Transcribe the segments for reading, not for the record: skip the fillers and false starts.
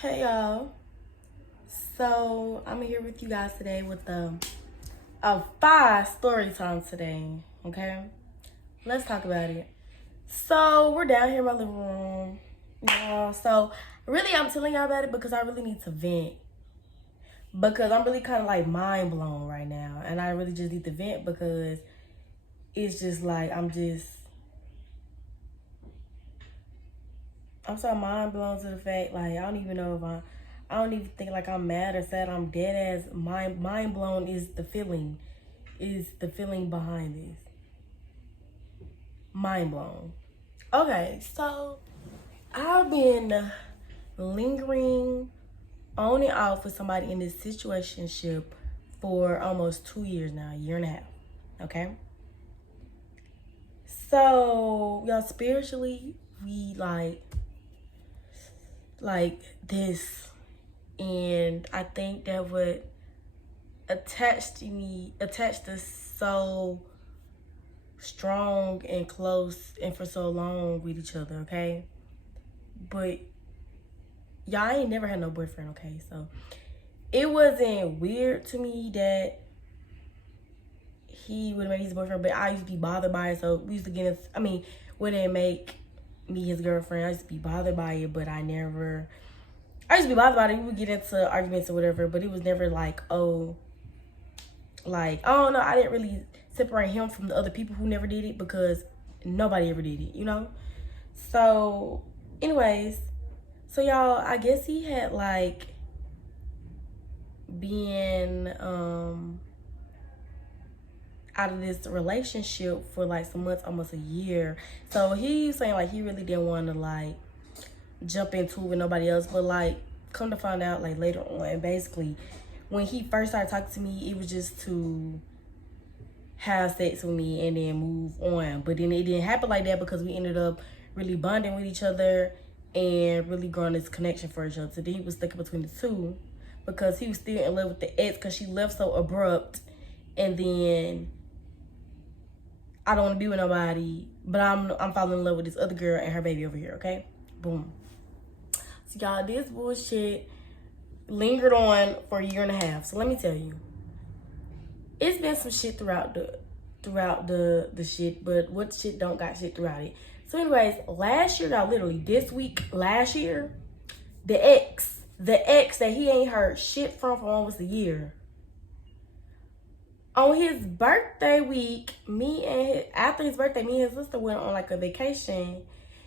Hey y'all. So I'm here with you guys today with a five story time today. Okay? Let's talk about it. So we're down here in my living room. So really I'm telling y'all about it because I really need to vent. Because I'm really kinda like mind blown right now. And I really just need to vent because it's just like I'm so mind blown to the fact like I don't even know if I don't even think like I'm mad or sad. I'm dead ass mind blown is the feeling behind this. Mind blown. Okay, so I've been lingering on and off with somebody in this situationship for almost 2 years now, a year and a half. Okay. So y'all spiritually we like this, and I think that what attached us so strong and close and for so long with each other, okay? But y'all ain't never had no boyfriend, okay? So it wasn't weird to me that he would have made his boyfriend, but I used to be bothered by it. So we used to get in, wouldn't make me his girlfriend. I used to be bothered by it, but I used to be bothered by it. We would get into arguments or whatever, but it was never like, oh, like, I don't know. I didn't really separate him from the other people who never did it because nobody ever did it, you know? So, anyways, so y'all, I guess he had like been out of this relationship for like some months, almost a year. So he was saying like he really didn't want to like jump into it with nobody else, but like come to find out like later on, basically when he first started talking to me, it was just to have sex with me and then move on. But then it didn't happen like that because we ended up really bonding with each other and really growing this connection for each other. So then he was stuck between the two because he was still in love with the ex because she left so abrupt. And then I don't want to be with nobody, but I'm falling in love with this other girl and her baby over here, okay? Boom. So y'all, this bullshit lingered on for a year and a half. So let me tell you, it's been some shit throughout the shit, but what shit don't got shit throughout it. So anyways, last year, y'all, literally this week, last year, the ex that he ain't heard shit from for almost a year. On his birthday week, after his birthday, me and his sister went on like a vacation.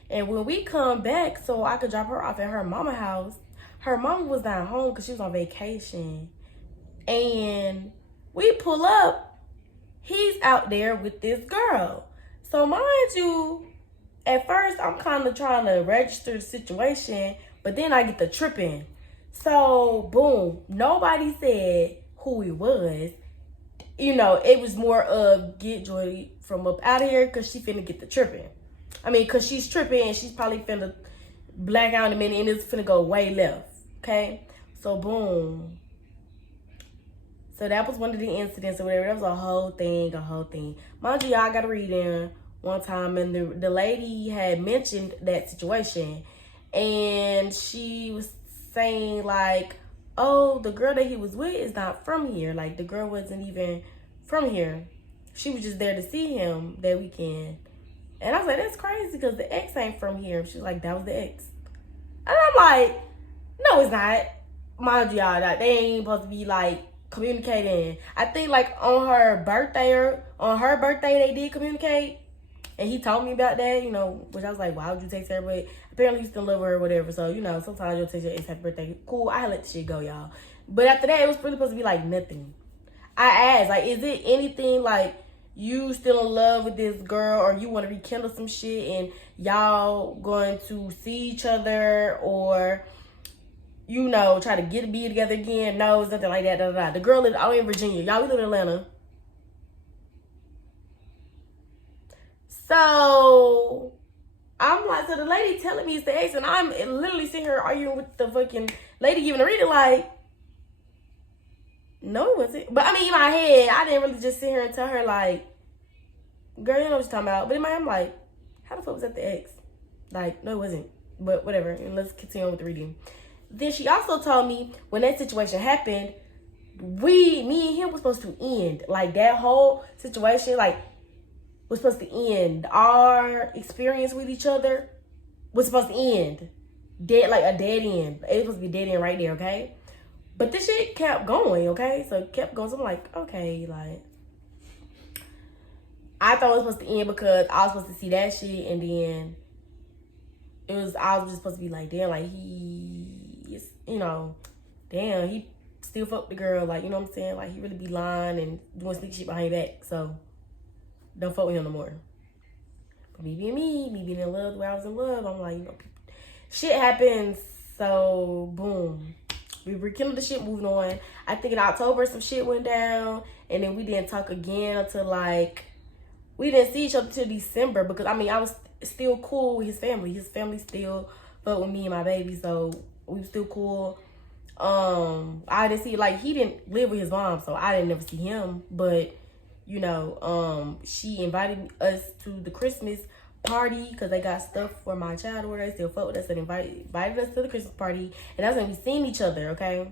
And when we come back, so I could drop her off at her mama house, her mama was not home because she was on vacation. And we pull up, he's out there with this girl. So mind you, at first I'm kind of trying to register the situation, but then I get the tripping. So boom, nobody said who he was. You know, it was more of get Joy from up out of here because she finna get the tripping. Because she's tripping and she's probably finna black out in a minute and it's finna go way left. Okay? So, boom. So, that was one of the incidents or whatever. That was a whole thing. Mind you, y'all got to read in one time and the lady had mentioned that situation. And she was saying, like, oh, the girl that he was with is not from here. Like, the girl wasn't even from here. She was just there to see him that weekend. And I was like, that's crazy because the ex ain't from here. She's like, that was the ex. And I'm like, no, it's not. Mind y'all, that they ain't supposed to be, like, communicating. I think, like, on her birthday, they did communicate. And he told me about that, you know, which I was like, why would you text her? But apparently you still love her or whatever. So, you know, sometimes you'll text your ex happy birthday. Cool, I let the shit go, y'all. But after that, it was really supposed to be like nothing. I asked, like, is it anything like you still in love with this girl or you want to rekindle some shit and y'all going to see each other or, you know, try to be together again? No, it's nothing like that. The girl lives out in Virginia. Y'all, we live in Atlanta. So I'm like, so the lady telling me it's the ex, and I'm literally sitting here arguing with the fucking lady giving a reading, like, no, it wasn't. But in my head, I didn't really just sit here and tell her, like, girl, you know what you're talking about. But in my head, I'm like, how the fuck was that the ex? Like, no, it wasn't. But whatever. And let's continue on with the reading. Then she also told me when that situation happened, me and him was supposed to end. Like, that whole situation, like, was supposed to end. Our experience with each other was supposed to end. Like a dead end. It was supposed to be dead end right there, okay? But this shit kept going, okay? So it kept going. So I'm like, okay, like, I thought it was supposed to end because I was supposed to see that shit, and then I was just supposed to be like, damn, like, damn, he still fuck the girl, like, you know what I'm saying? Like, he really be lying and doing sneaky shit behind your back, so don't fuck with him no more. But me being in love the way I was in love, I'm like, shit happens, so boom. We rekindled the shit, moving on. I think in October some shit went down, and then we didn't talk again until, like, we didn't see each other till December, because I was still cool with his family. His family still fucked with me and my baby, so we were still cool. I didn't see, like, he didn't live with his mom, so I didn't never see him. But, she invited us to the Christmas party because they got stuff for my child, or they still fuck with us, and invited us to the Christmas party, and that's when we seen each other, okay?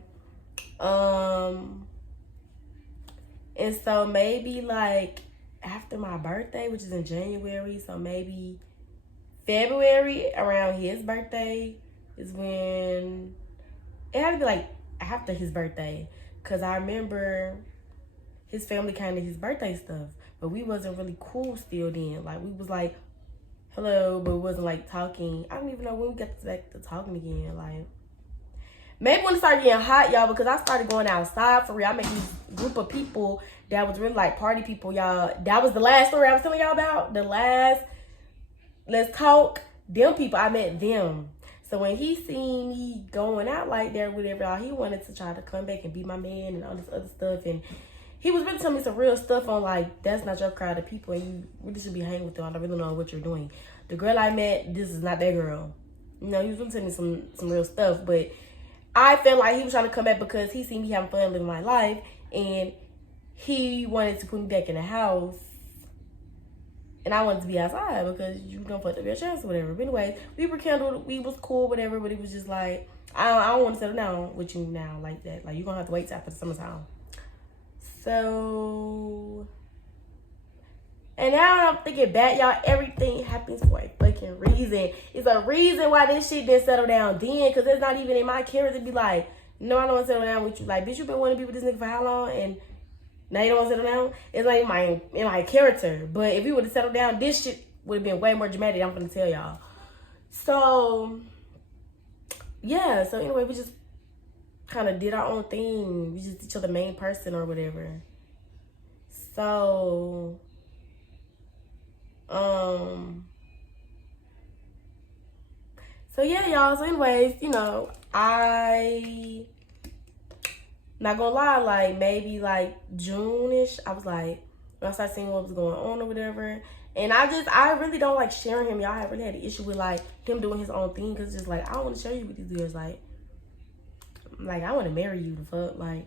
And so maybe, like, after my birthday, which is in January, so maybe February around his birthday is when it had to be, like, after his birthday, because I remember his family came to his birthday stuff, but we wasn't really cool still then. Like, we was like, hello, but we wasn't, like, talking. I don't even know when we got back to talking again. Like, maybe when it started getting hot, y'all, because I started going outside for real. I met this group of people that was really, like, party people, y'all. That was the last story I was telling y'all about. The last Let's Talk. Them people, I met them. So when he seen me going out like that, whatever, he wanted to try to come back and be my man and all this other stuff. And he was really telling me some real stuff on, like, that's not your crowd of people, and you really should be hanging with them. I don't really know what you're doing. The girl I met, this is not that girl. He was really telling me some real stuff, but I felt like he was trying to come back because he seen me having fun living my life, and he wanted to put me back in the house, and I wanted to be outside because you don't fuck up your chance or whatever. But anyway, we rekindled, we was cool, whatever, but it was just like, I don't want to settle down with you now like that. Like, you're going to have to wait till after the summertime. So, and now I'm thinking back, y'all, everything happens for a fucking reason. It's a reason why this shit didn't settle down then, because it's not even in my character to be like, no, I don't want to settle down with you. Like, bitch, you been wanting to be with this nigga for how long? And now you don't want to settle down? It's like in my character. But if we would have settled down, this shit would have been way more dramatic. I'm gonna tell y'all. So, yeah. So anyway, we just kind of did our own thing. We just each other main person or whatever. So, so yeah, y'all. So anyways, not gonna lie, like, maybe, like, June-ish, I was like, when I started seeing what was going on or whatever, and I really don't like sharing him, y'all. I really had an issue with, like, him doing his own thing, because it's just, like, I don't want to share you with these girls, like, I want to marry you, the fuck, like,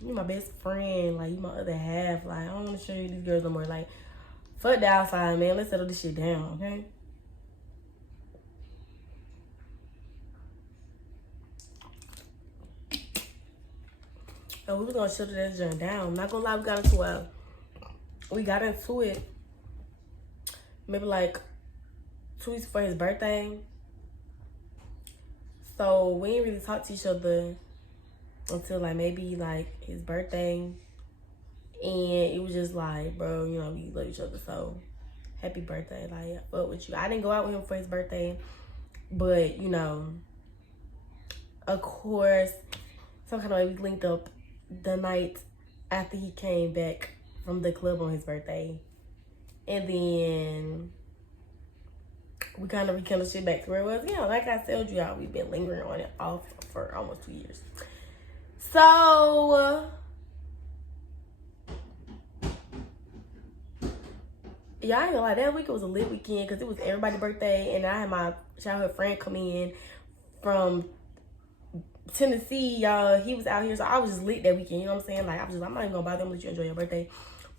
you my best friend, like, you my other half, like, I don't want to share you with these girls no more, like, fuck the outside, man, let's settle this shit down, okay? So we was gonna shut that joint down. I'm not gonna lie, we got into it maybe like 2 weeks before his birthday. So we didn't really talk to each other until like maybe like his birthday. And it was just like, bro, we love each other, so happy birthday. Like, I fuck with you. I didn't go out with him for his birthday, but of course, some kind of way we linked up the night after he came back from the club on his birthday. And then we kind of rekindled shit back to where it was. Like I told you, y'all, we've been lingering on it off for almost 2 years. So, yeah, I ain't gonna lie, that week it was a lit weekend because it was everybody's birthday, and I had my childhood friend come in from Tennessee, y'all. He was out here, so I was just lit that weekend, you know what I'm saying? Like, I'm not even gonna bother him, let you enjoy your birthday.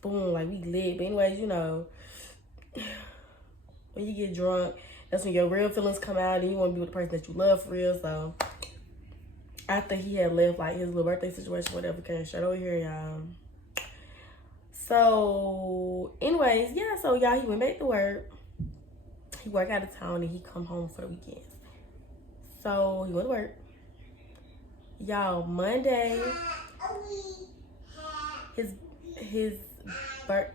Boom, like, we lit. But anyways, when you get drunk, That's when your real feelings come out and you want to be with the person that you love for real. So after he had left, like his little birthday situation, whatever, came straight over here, y'all. So anyways, yeah, so y'all, he went back to work. He worked out of town and he come home for the weekend. So he went to work. Y'all, Monday, his birthday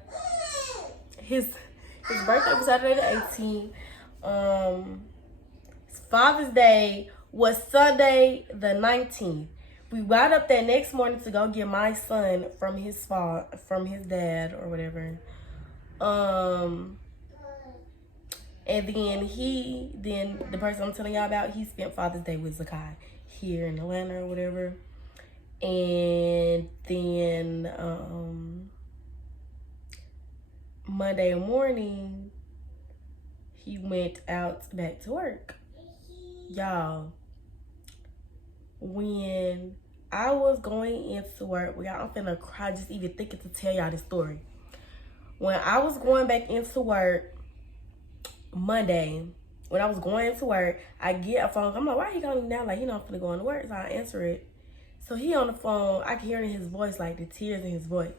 was Saturday the 18th. His Father's Day was Sunday the 19th. We got up that next morning to go get my son from his dad or whatever. And then the person I'm telling y'all about, he spent Father's Day with Zakai here in Atlanta or whatever. And then Monday morning, he went out back to work. Y'all, when I was going into work, y'all, I'm finna cry just even thinking to tell y'all this story. When I was going back into work Monday, when I was going into work, I get a phone. I'm like, why he calling me now? Like, you know, I'm finna go into work. So I answer it. So he on the phone. I can hear in his voice, like the tears in his voice.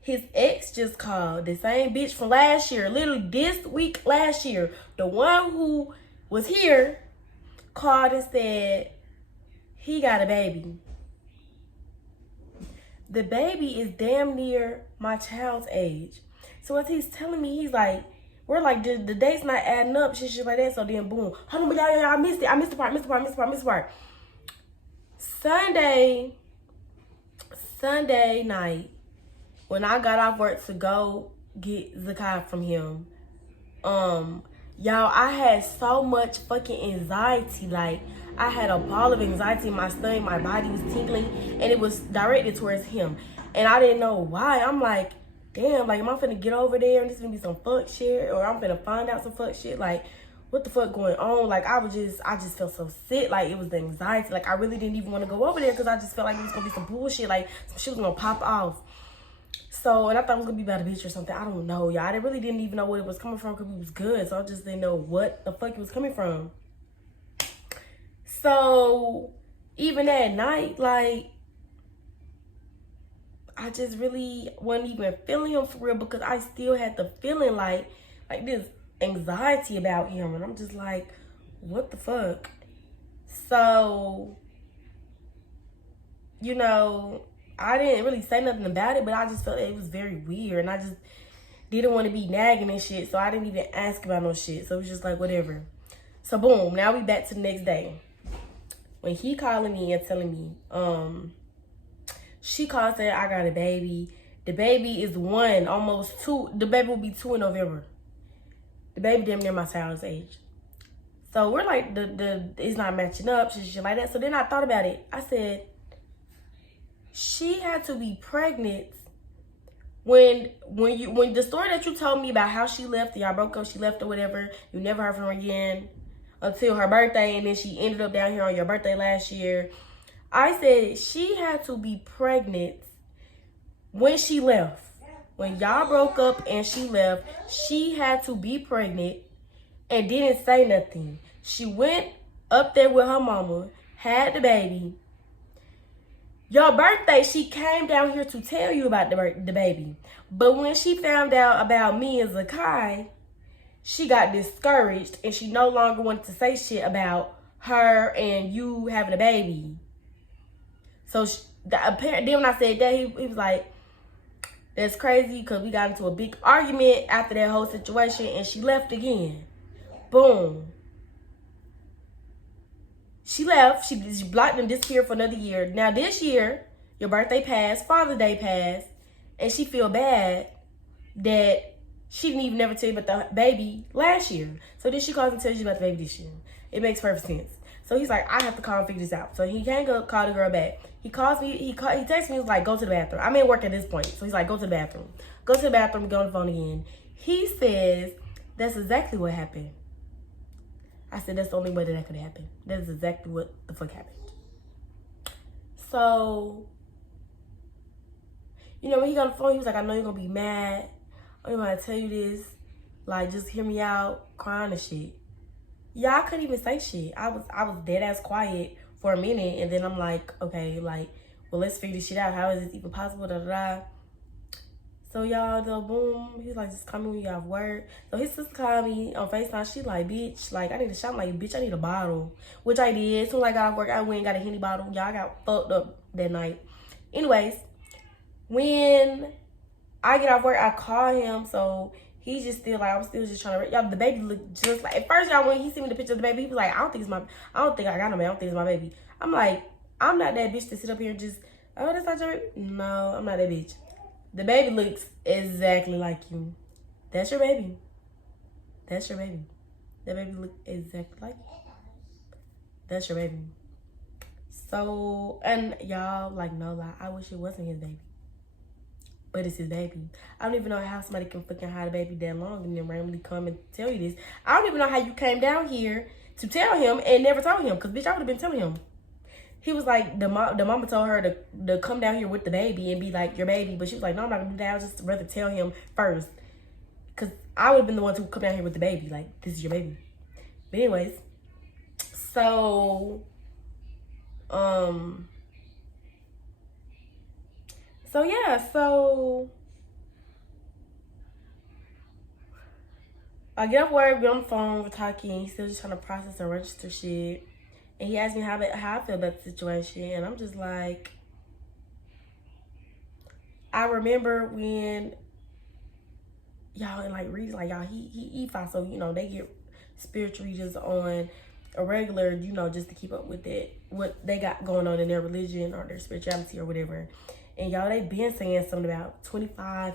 His ex just called, the same bitch from last year, literally this week last year. The one who was here called and said he got a baby. The baby is damn near my child's age. So as he's telling me, he's like, we're like, the date's not adding up, shit like that. So then boom, hold on, but y'all, I missed it. I missed the part. Sunday night, when I got off work to go get Zakai from him, y'all, I had so much fucking anxiety. Like, I had a ball of anxiety in my stomach. My body was tingling, and it was directed towards him. And I didn't know why. I'm like, damn, like, am I finna get over there and this gonna be some fuck shit? Or I'm finna find out some fuck shit? Like, what the fuck going on? Like, I just felt so sick. Like, it was the anxiety. Like, I really didn't even want to go over there because I just felt like it was gonna be some bullshit. Like, some shit was gonna pop off. So, and I thought it was gonna be about a bitch or something. I don't know, y'all. I really didn't even know where it was coming from because it was good. So I just didn't know what the fuck it was coming from. So, even that night, like, I just really wasn't even feeling him for real because I still had the feeling like this anxiety about him. And I'm just like, what the fuck? So, you know, I didn't really say nothing about it, but I just felt it was very weird. And I just didn't want to be nagging and shit. So I didn't even ask about no shit. So it was just like, whatever. So boom, now we back to the next day. When he calling me and telling me, she called and said, I got a baby. The baby is 1, almost 2. The baby will be 2 in November. The baby damn near my child's age. So we're like, it's not matching up, shit like that. So then I thought about it. I said, she had to be pregnant when the story that you told me about how she left, y'all broke up, she left or whatever, you never heard from her again until her birthday, and then she ended up down here on your birthday last year. I said she had to be pregnant when she left. When y'all broke up and she left, she had to be pregnant and didn't say nothing. She went up there with her mama, had the baby. Your birthday, she came down here to tell you about the baby. But when she found out about me and Zakai, she got discouraged and she no longer wanted to say shit about her and you having a baby. So apparently, when I said that, he was like, that's crazy because we got into a big argument after that whole situation and she left again. Boom. She left. She blocked and disappeared for another year. Now this year, your birthday passed, Father's Day passed, and she feel bad that she didn't even never tell you about the baby last year. So then she calls and tells you about the baby this year. It makes perfect sense. So he's like, I have to call and figure this out. So he can't go call the girl back. He calls me, he texts me, he's like, go to the bathroom. I'm in work at this point. So he's like, go to the bathroom. Go to the bathroom, go on the phone again. He says, that's exactly what happened. I said, that's the only way that could happen. That is exactly what the fuck happened. So, you know, when he got on the phone, he was like, I know you're going to be mad. I don't even want to tell you this. Like, just hear me out, crying and shit. Y'all couldn't even say shit. I was dead ass quiet for a minute, and then I'm like, okay, like, well, let's figure this shit out. How is this even possible? Da da da. So y'all, the boom, he's like, just call me when you have work. So his sister called me on FaceTime. She like, bitch, like, I need a shot. I'm like, bitch, I need a bottle. Which I did. As soon as I got off work, I went and got a Henny bottle. Y'all got fucked up that night. Anyways, when I get off work, I call him. So he's just still like, I'm still just trying to, y'all, the baby look just like, at first, y'all, when he seen me the picture of the baby, he was like, I don't think I got no baby. I don't think it's my baby. I'm like, I'm not that bitch to sit up here and just, oh, that's not your baby. No, I'm not that bitch. The baby looks exactly like you. That's your baby. That's your baby. That baby look exactly like you. That's your baby. So, and y'all, like, no lie, I wish it wasn't his baby. But it's his baby. I don't even know how somebody can fucking hide a baby that long and then randomly come and tell you this. I don't even know how you came down here to tell him and never told him. Because, bitch, I would have been telling him. He was like, the mama told her to come down here with the baby and be like, your baby. But she was like, no, I'm not going to do that. I would just rather tell him first. Because I would have been the one to come down here with the baby. Like, this is your baby. But anyways. So, yeah. So, I get off work, get on the phone, we're talking. He's still just trying to process and register shit. And he asked me how I feel about the situation. And I'm just like, I remember when y'all in like reads, like y'all, he EFI, so, you know, they get spiritual readers on a regular, you know, just to keep up with that, what they got going on in their religion or their spirituality or whatever. And y'all, they been saying something about 25,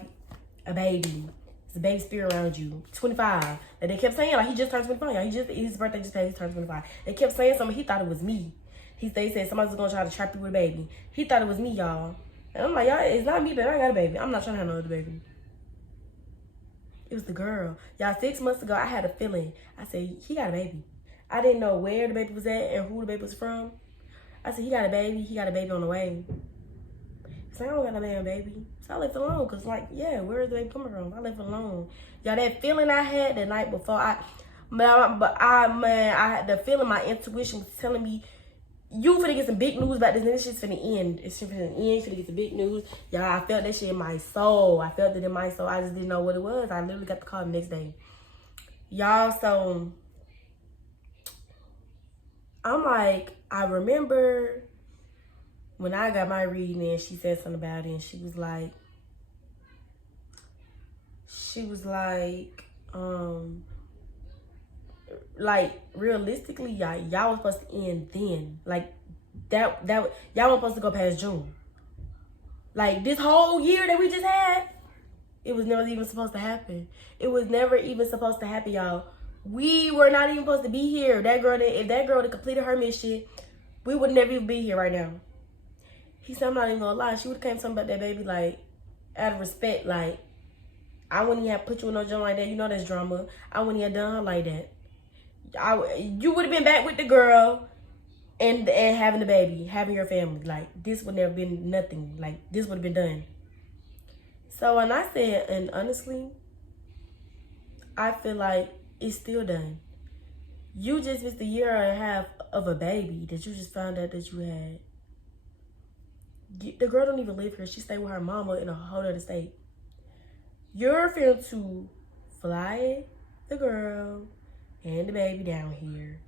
a baby. It's a baby spirit around you. 25. And they kept saying, like, he just turned 25. Y'all, his birthday just passed, he turned 25. They kept saying something, he thought it was me. They said somebody's gonna try to trap you with a baby. He thought it was me, y'all. And I'm like, y'all, it's not me, baby. I got a baby. I'm not trying to have no other baby. It was the girl. Y'all, 6 months ago, I had a feeling. I said, he got a baby. I didn't know where the baby was at and who the baby was from. I said, he got a baby. He got a baby on the way. So I don't got no damn baby. So I left it alone. Because, like, yeah, where is the baby coming from? I left it alone. Y'all, that feeling I had the night before, I had the feeling, my intuition was telling me, you finna get some big news about this, and this shit's finna end. It's finna end, finna get some big news. Y'all, I felt that shit in my soul. I felt it in my soul. I just didn't know what it was. I literally got the call the next day. Y'all, so I'm like, I remember when I got my reading and she said something about it, and she was like realistically, y'all was supposed to end then. Like that y'all weren't supposed to go past June. Like this whole year that we just had, it was never even supposed to happen. It was never even supposed to happen, y'all. We were not even supposed to be here. If that girl had completed her mission, we would never even be here right now. He said, I'm not even gonna lie. She would have came something about that baby, like, out of respect. Like, I wouldn't even have put you in no joint like that. You know that's drama. I wouldn't even have done her like that. You would have been back with the girl and having the baby, having your family. Like, this would never been nothing. Like, this would have been done. So, and I said, and honestly, I feel like it's still done. You just missed a year and a half of a baby that you just found out that you had. The girl don't even live here. She stay with her mama in a whole other state. You're finna to fly the girl and the baby down here.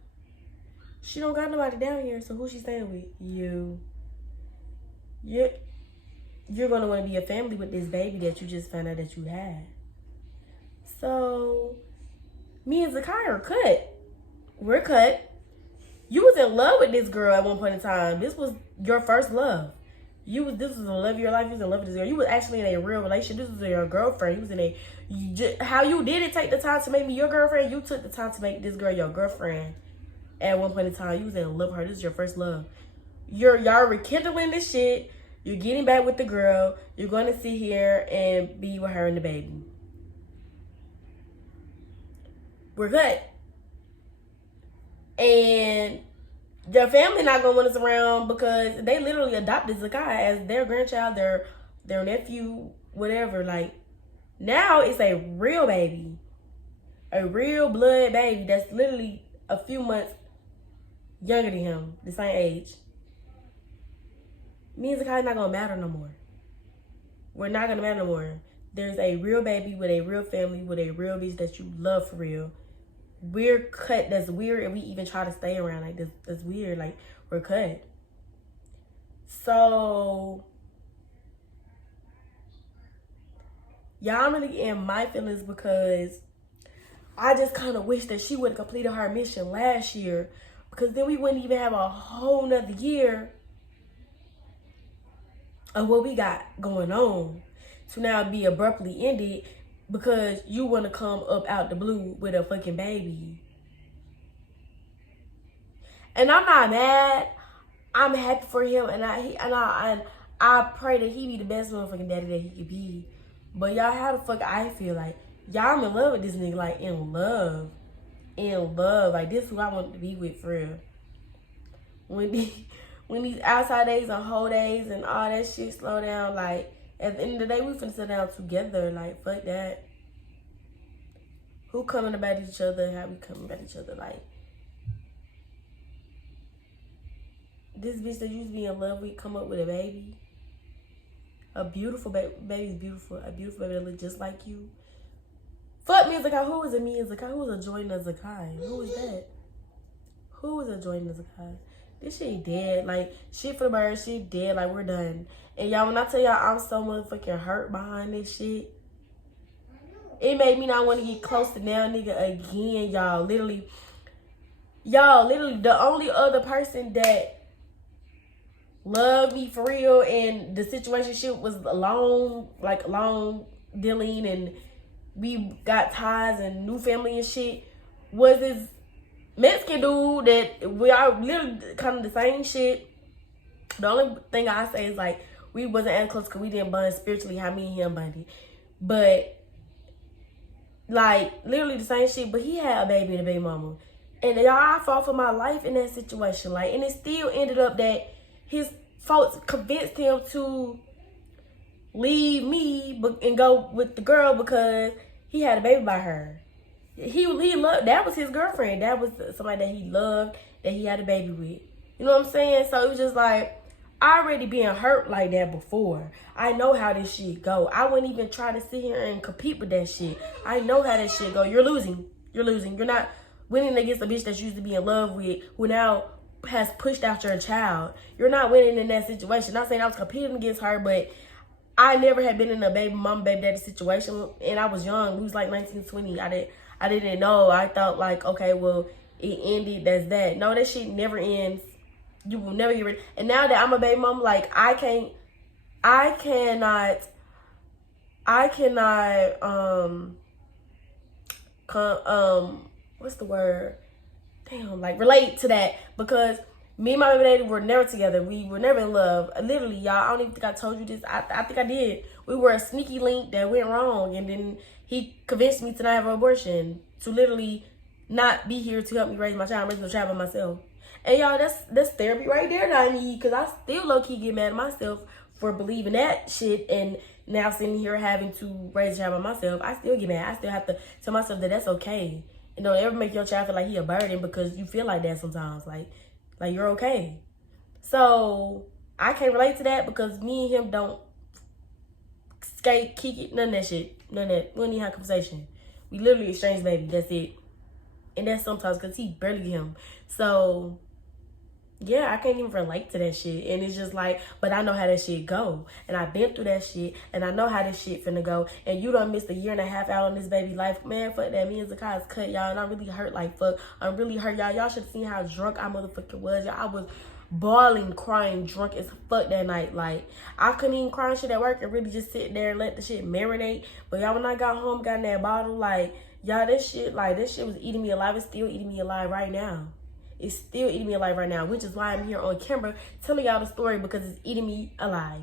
She don't got nobody down here, so who she staying with? You. You're gonna want to be a family with this baby that you just found out that you had. So, me and Zakai are cut. We're cut. You was in love with this girl at one point in time. This was your first love. This was the love of your life. You was in love with this girl. You was actually in a real relationship. This was your girlfriend. You was in how you didn't take the time to make me your girlfriend. You took the time to make this girl your girlfriend. At one point in time, you was in love with her. This is your first love. Y'all rekindling this shit. You're getting back with the girl. You're going to sit here and be with her and the baby. We're good. And their family not gonna want us around because they literally adopted Zakai as their grandchild, their nephew, whatever. Like, now it's a real baby, a real blood baby that's literally a few months younger than him, the same age. Me and Zakai not gonna matter no more. We're not gonna matter no more. There's a real baby with a real family with a real bitch that you love for real. We're cut. That's weird, and we even try to stay around like this. That's weird. Like, we're cut. So y'all, I'm really in my feelings because I just kind of wish that she would have completed her mission last year, because then we wouldn't even have a whole nother year of what we got going on to now be abruptly ended because you want to come up out the blue with a fucking baby. And I'm not mad. I'm happy for him, and I pray that he be the best motherfucking daddy that he could be. But y'all, how the fuck I feel like y'all, I'm in love with this nigga, like in love, like this is who I want to be with for real. When these outside days and whole days and all that shit slow down, like at the end of the day we finna sit down together. Like, fuck that. Who coming about each other? How we coming about each other? Like, this bitch that used to be in love with come up with a baby. A beautiful baby's beautiful. A beautiful baby that look just like you. Fuck me and Zakai. Who is a me and Zakai? Who is a Jordan and Zakai? Who is that? Who is a Jordan and Zakai? This shit dead. Like, shit for the birds. Shit dead. Like, we're done. And y'all, when I tell y'all I'm so motherfucking hurt behind this shit, it made me not want to get close to now nigga again, y'all. Literally, the only other person that loved me for real and the situation shit was long dealing and we got ties and new family and shit was this Mexican dude that we are literally kind of the same shit. The only thing I say is like we wasn't as close because we didn't bond spiritually how me and him bonded. But like literally the same shit, but he had a baby and a baby mama. And y'all, I fought for my life in that situation. Like, and it still ended up that his folks convinced him to leave me and go with the girl because he had a baby by her. He loved, that was his girlfriend. That was somebody that he loved, that he had a baby with. You know what I'm saying? So it was just like, I already been hurt like that before. I know how this shit go. I wouldn't even try to sit here and compete with that shit. I know how that shit go. You're losing. You're not winning against a bitch that you used to be in love with who now has pushed out your child. You're not winning in that situation. Not saying I was competing against her, but I never had been in a baby mom, baby daddy situation, and I was young. We was like 19, 20. I didn't know. I thought like, okay, well, it ended. That's that. No, that shit never ends. You will never get rid. And now that I'm a baby mom, like I cannot what's the word? Damn, like relate to that because me and my baby daddy were never together. We were never in love. Literally, y'all, I don't even think I told you this. I think I did. We were a sneaky link that went wrong, and then he convinced me to not have an abortion, to literally not be here to help me raise my child, raise my child by myself. And y'all, that's therapy right there that I need, because I still low-key get mad at myself for believing that shit, and now sitting here having to raise a child by myself. I still get mad. I still have to tell myself that that's okay. And don't ever make your child feel like he a burden because you feel like that sometimes. Like you're okay. So I can't relate to that because me and him don't skate, kick it, none of that shit. None of that. We don't even have a conversation. We literally exchange baby. That's it. And that's sometimes because he barely get him. So yeah, I can't even relate to that shit. And it's just like, but I know how that shit go. And I've been through that shit. And I know how this shit finna go. And you done missed a year and a half out on this baby life. Man, fuck that. Me and Zakai is cut, y'all. And I'm really hurt like fuck. I'm really hurt, y'all. Y'all should have seen how drunk I motherfucking was. Y'all, I was bawling, crying, drunk as fuck that night. Like, I couldn't even cry and shit at work and really just sit there and let the shit marinate. But y'all, when I got home, got in that bottle, like, y'all, this shit was eating me alive. It's still eating me alive right now. It's still eating me alive right now, which is why I'm here on camera telling y'all the story, because it's eating me alive.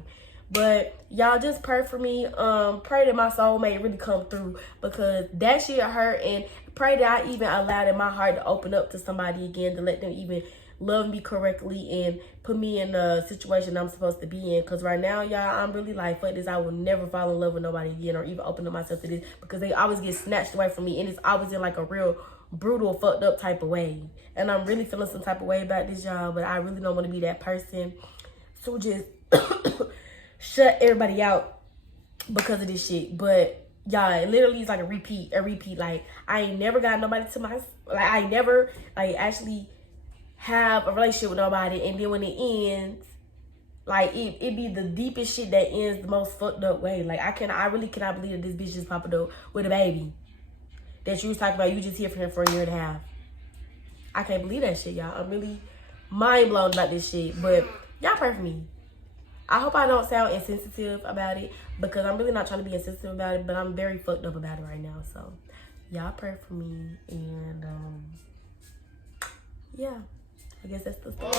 But y'all just pray for me. Pray that my soulmate really come through, because that shit hurt, and pray that I even allowed in my heart to open up to somebody again, to let them even love me correctly and put me in a situation I'm supposed to be in. Because right now, y'all, I'm really like, fuck this. I will never fall in love with nobody again or even open up myself to this, because they always get snatched away from me, and it's always in like a real brutal, fucked up type of way. And I'm really feeling some type of way about this, y'all. But I really don't want to be that person. So just shut everybody out because of this shit. But y'all, it literally is like a repeat. Like, I ain't never got nobody to my, like, I ain't never, like, actually have a relationship with nobody. And then when it ends, like, it be the deepest shit that ends the most fucked up way. Like, I really cannot believe that this bitch just popped up with a baby that you was talking about. You just here for him for a year and a half. I can't believe that shit, y'all. I'm really mind blown about this shit. But y'all pray for me. I hope I don't sound insensitive about it, because I'm really not trying to be insensitive about it, but I'm very fucked up about it right now. So y'all pray for me. And yeah, I guess that's the story.